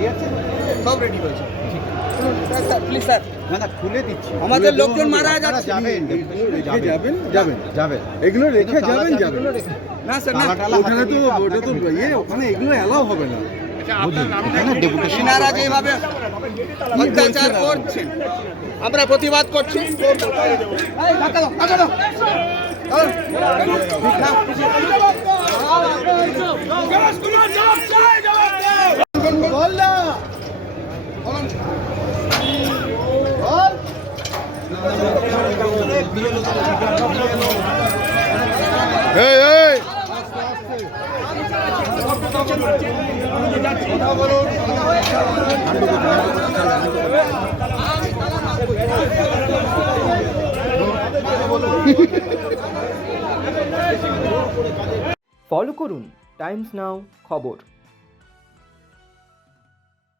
Ready আছে? সব ready হয়েছে। স্যার প্লিজ স্যার, না খুলে দিচ্ছি। আমাদের লোকজন মারা আপনারা যাচ্ছে। যাবেন, যাবেন যাবেন যাবেন। এগুলো রেখে যাবেন যাবেন না স্যার না, ওখানে তো ওটা তো ওখানে এগুলো অ্যালাউ হবে না। এখানে ডেপুটেশন এনারা যেভাবে অত্যাচার করছেন আমরা প্রতিবাদ করছি। এই, ধাক্কা দাও, ধাক্কা দাও। বল না। এই এই ফলো করুন টাইমস নাও খবর।